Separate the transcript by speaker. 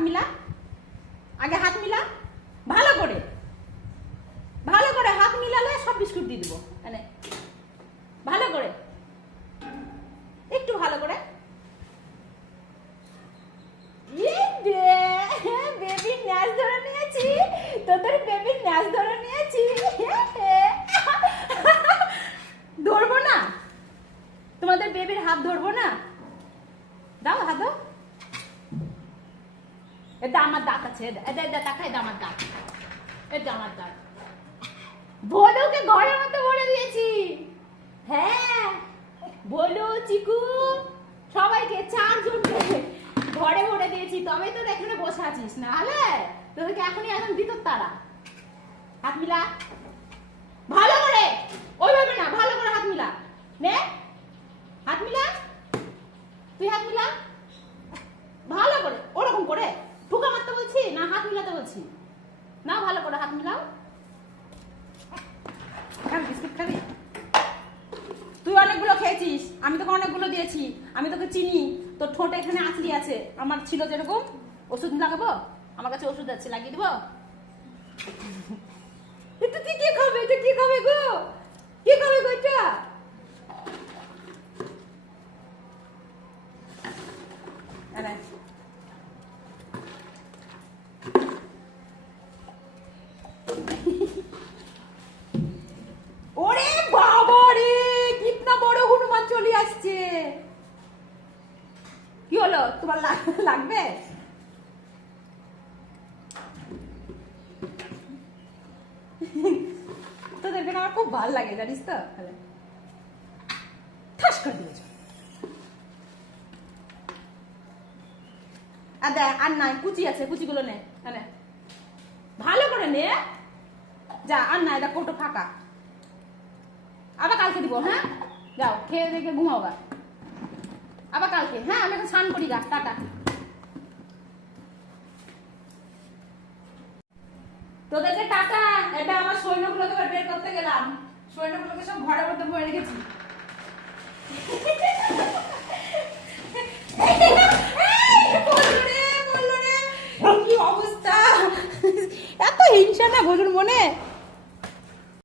Speaker 1: মিলা। আগে হাত মিলা। ভালো করে। ভালো করে হাত মিলালে সব বিস্কুট দিয়ে দেবো। মানে ভালো করে। একটু ভালো করে। বেবির ন্যাস ধরে নিয়েছি। তোদের বেবির ন্যাস ধরে নিয়েছি। ধরবো না। তোমাদের বেবির হাত ধরবো না? দাও, হাত এটা আমার দাঁত আছে এটা এটা টাকা এটা আমার দাঁত। এটা আমার দাঁত। বলুকে ঘরের মধ্যে ভরে দিয়েছি। হ্যাঁ বলু চিকু, সবাইকে চারজনকে ঘরে ভরে দিয়েছি। তবে তো এখানে বসে আছিস, না হলে তোদেরকে এখনই এখন ভিতর তারা হাত মিলা। ভালো করে, ওইভাবে না, ভালো করে হাত মিলা। নে হাত মিলা তুই হাত মিলা ভালো করে ওরকম করে ঠুকা মারতে বলছি না হাত মিলাতে বলছি করে হাত মিলাও খাবি বিস্কুট খাবি তুই অনেকগুলো খেয়েছিস, আমি তোকে অনেকগুলো দিয়েছি, আমি তোকে চিনি, তোর ঠোঁট এখানে আঁচড়ি আছে, আমার ছিল যেরকম, ওষুধ লাগাবো? আমার কাছে ওষুধ আছে, লাগিয়ে দেবো এটা তুই কি খাবে এটা কি খাবে গো কি খাবে গো এটা আরে ওরে বাবা রে কিতনা বড় হনুমান চলে আসছে কি হলো? তোমার লাগবে? তোদের দেখে আমার খুব ভালো লাগে, জানিস তো? ঠাস করে দিয়েছ। আর দেখ, আর নাই, কুচি আছে, কুচিগুলো নে ভালো করে নে। যা, আর নাই, দেখ, কৌটো ফাঁকা। আবার কালকে দিব হ্যাঁ? যাও, খেয়ে দেখে ঘুমাও আবার কালকে হ্যাঁ আমি এখন স্নান করি গা টাটা তোদেরকে টাটা এটা আমার সৈন্যগুলো তোকে বের করতে গেলাম সৈন্যগুলোকে সব ঘরে মধ্যে ভরে রেখেছি এত হিংসা না বলুন মনে